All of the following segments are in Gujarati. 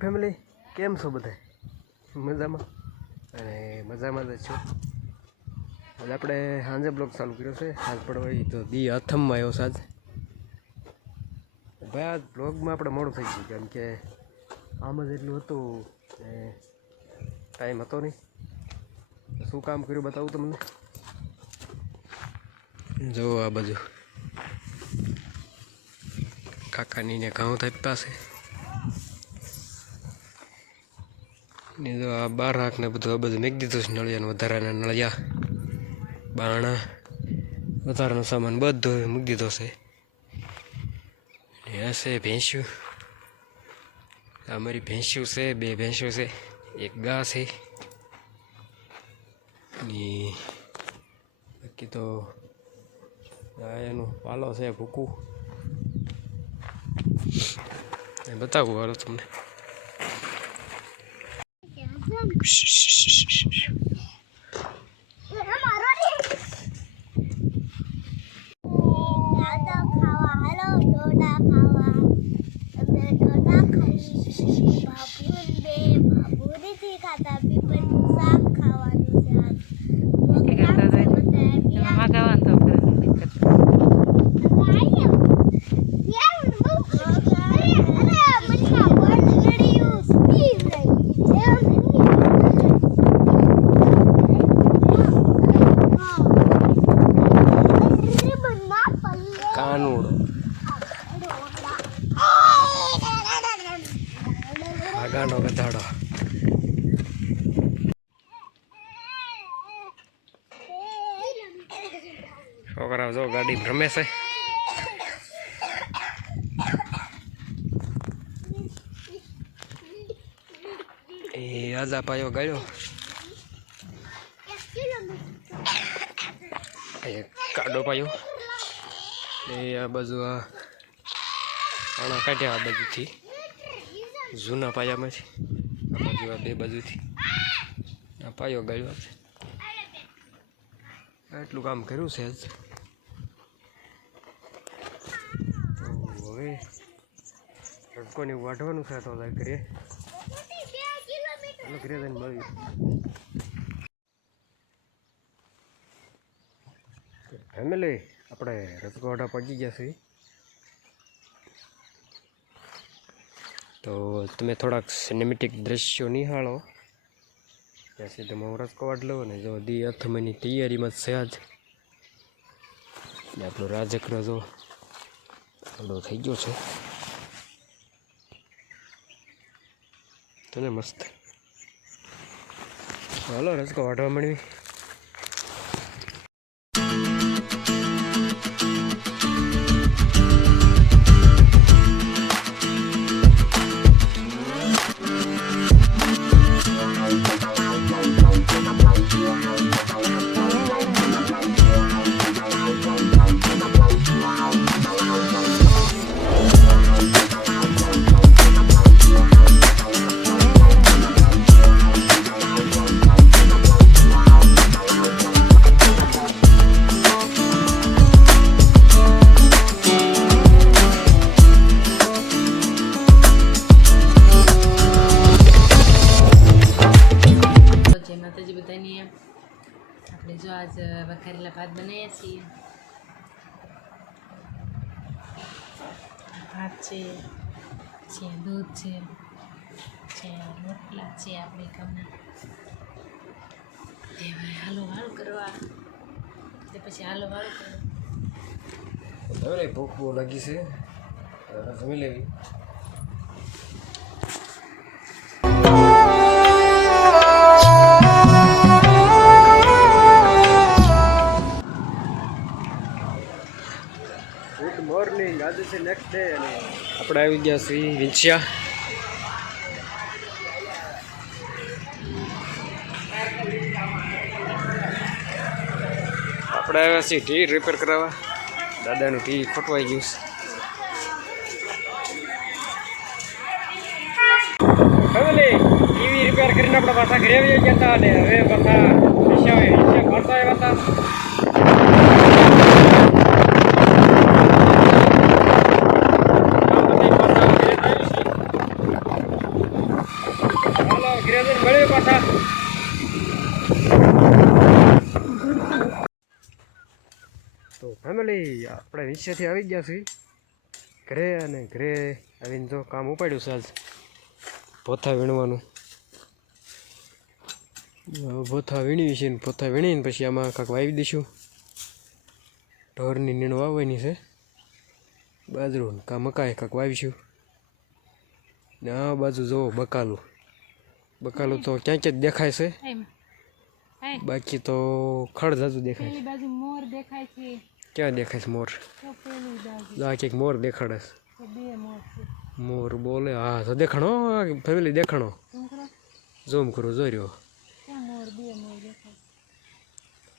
ફેમિલી કેમ છો બધા મજામાં? અને મજામાં જ છો? આજે આપણે સાંજે બ્લોગ ચાલુ કર્યો છે. સાંજ પડવાય તો દી અથમમાં આવ્યો સાંજ ભાઈ આ બ્લોગમાં આપણે મોડું થઈ ગયું કેમ કે આમ જ એટલું હતું ટાઈમ હતો નહીં. શું કામ કર્યું બતાવું તમને? જો આ બાજુ. કાકાની ને ઘઉં થાય પાસે ને તો આ બાર હાક બધું આ બધું મેક દીધું છે, નળિયાને વધારાના નળિયા બાણા વધારાનો સામાન બધો મૂકી દીધો છે. ને છે ભેંસ્યું. અમારી ભેંસ્યું છે, બે ભેંસ્યું છે, એક ગા છે. ને બાકી તો એનું પાલો છે ભૂકું. બતાવું હાલો તમને દાદા ખાવા હાલો ડોડા ખાવા અમે ડોડા ખાઈ બાપુ બે બાપુ નથી ખાતા પીપલ શાક ખાવાનું છે આજ કે કરતા હતા એટલે? બધા એમાં મગાવવાનું તો કરે નથી કરતા. કાનુડો આગાનો ગધાડો. છોકરા જો ગાડી રમે છે. એ આજા પાયો ગાયો. કાડો પાયો. એ આ બાજુ આ પાણા કાઢ્યા આ બાજુથી. જૂના પાયામાંથી. આ બાજુ આ બે બાજુથી. આ પાયો ગાળ્યો છે. એટલું કામ કર્યું છે આજ તો હવે તડકોને વાઢવાનું છે તો કરીએ ચાલો કરીએ તને મળીએ. ફેમિલી, આપણે રસગોડા પહોંચી ગયા છીએ. તો તમે થોડાક સિનેમેટિક દ્રશ્યો નિહાળો. ત્યાં સુધી હું રસકો લો અને જો દી અથમની તૈયારીમાં છે આજ. ને આપણો રાજકનો જો આડો થઈ ગયો છે. તને મસ્ત. હાલો રસકો વાઢવા મળવી માતાજી બધાની. આપણે જો આજ વઘારેલા ભાત બનાવ્યા છીએ. ભાત છે છે, દૂધ છે છે, રોટલા છે આપણે ઘઉંના એ ભાઈ હાલો, હાલ કરવા તે પછી હાલો, હાલ કરવા ભૂખ બહુ લાગી છે. જમી લેવી. આપણે આવી ગયા છીએ વિંછિયા. આપણે આવ્યા છીએ ટી રિપેર કરાવવા. દાદાનું ટી ખોટવાઈ ગયું છે. ફેમિલી ટીવી રિપેર કરીને આપણે પાછા ઘરે આવી ગયા હતા અને હવે પાછા રિક્ષા રિક્ષા પાછા આવ્યા હતા. ફેમિલી આપણે નીચેથી આવી ગયા છીએ. ઘરે અને ઘરે આવીને જો કામ ઉપાડ્યું છે આજ. પોથા વીણવાનું. પોથા વીણી છે ને પોથા વીણીને પછી આમાં કાંક વાવી દઈશું. ઢોરની નીણ વાવવાની છે. બાજરું કાં મકાઈ કાંક વાવીશું. ને આ બાજુ જુઓ બકાલું. બકાલું તો ક્યાંક જ દેખાય છે. બાકી તો ખડ જાજુ દેખાય. પેલી બાજુ મોર દેખાય છે. ક્યાં દેખાય છે મોર? તો પેલી બાજુ. આ ક્યાંક મોર દેખાડે છે. બે મોર છે. મોર બોલે હા તો દેખાણો ફેમિલી દેખાણો ઝૂમ કરો? જોઈ રહ્યો. મોર બે મોર દેખાય?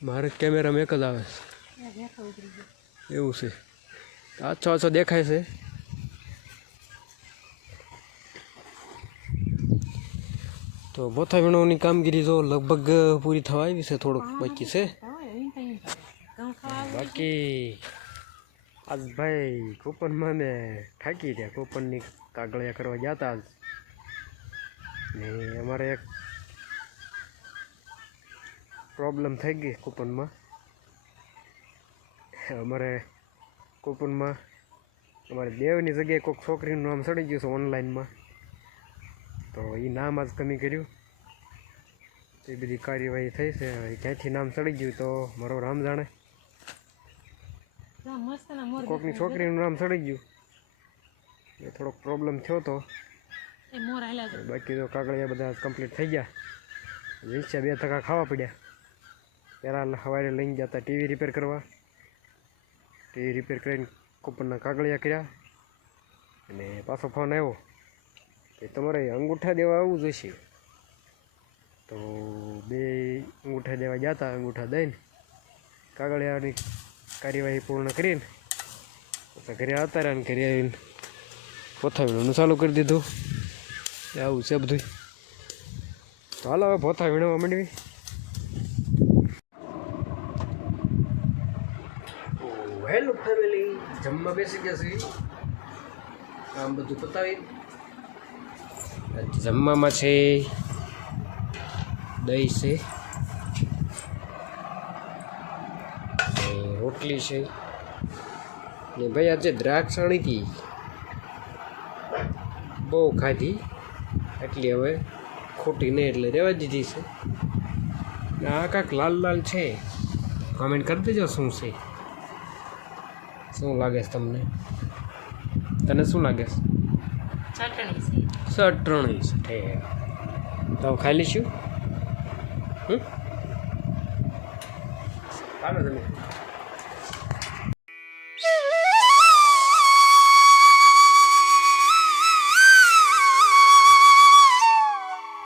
મારે કેમેરામાં એક જ આવે છે. એવું છે. આછો આછો દેખાય છે. તો બોથા વીણવાની કામગીરી જો લગભગ પૂરી થવા આવી છે થોડુંક બાકી છે. બાકી આજ ભાઈ કૂપનમાં ને થાકી રહ્યા કૂપનની કાગળિયા કરવા ગયા હતા. આજ ને અમારે એક પ્રોબ્લેમ થઈ ગઈ કૂપનમાં. અમારે કૂપનમાં અમારે દેવની જગ્યાએ કોઈક છોકરીનું નામ ચડી ગયું છે ઓનલાઈનમાં તો એ નામ આજ કમી કર્યું. એ બધી કાર્યવાહી થઈ છે. હવે ક્યાંથી નામ ચડી ગયું તો મારો રામ જાણે. કોકની છોકરીનું નામ ચડી ગયું. એ થોડોક પ્રોબ્લેમ થયો તો. બાકી તો કાગળિયા બધા કમ્પ્લીટ થઈ ગયા. રિક્ષા બે ટકા ખાવા પડ્યા. પહેલાં સવારે લઈને જતા ટીવી રિપેર કરવા. ટીવી રિપેર કરીને કૂપનના કાગળિયા કર્યા. અને પાછો ફોન આવ્યો. કે તમારે અંગૂઠા દેવા આવવું જોઈશે તો બે અંગૂઠા દેવા જતા અંગૂઠા દઈને કાગળિયાની કાર્યવાહી પૂર્ણ કરીને પછી ઘરે આવતા રહ્યા ઘરે આવીને પોથાવીનું ચાલુ કરી દીધું. આવું છે બધું તો હાલો, હવે પોથા વીણવા માંડવી. હેલો ફેમિલી જમવા બેસી ગયા છે. કામ બધું પતાવી. જમવામાં છે, દહીં છે રોટલી છે, ને ભાઈ આજે દ્રાક્ષાણી હતી બહુ ખાધી એટલી હવે ખોટી નહીં, એટલે રહેવા દીધી છે. આ કાંક લાલ લાલ છે. કમેન્ટ કરી દેજો શું છે. શું લાગે છે તમને? તને શું લાગે છે? ચટણી છે. સટરણી છે. તો ખાઈ લઈશું હમ? તમે.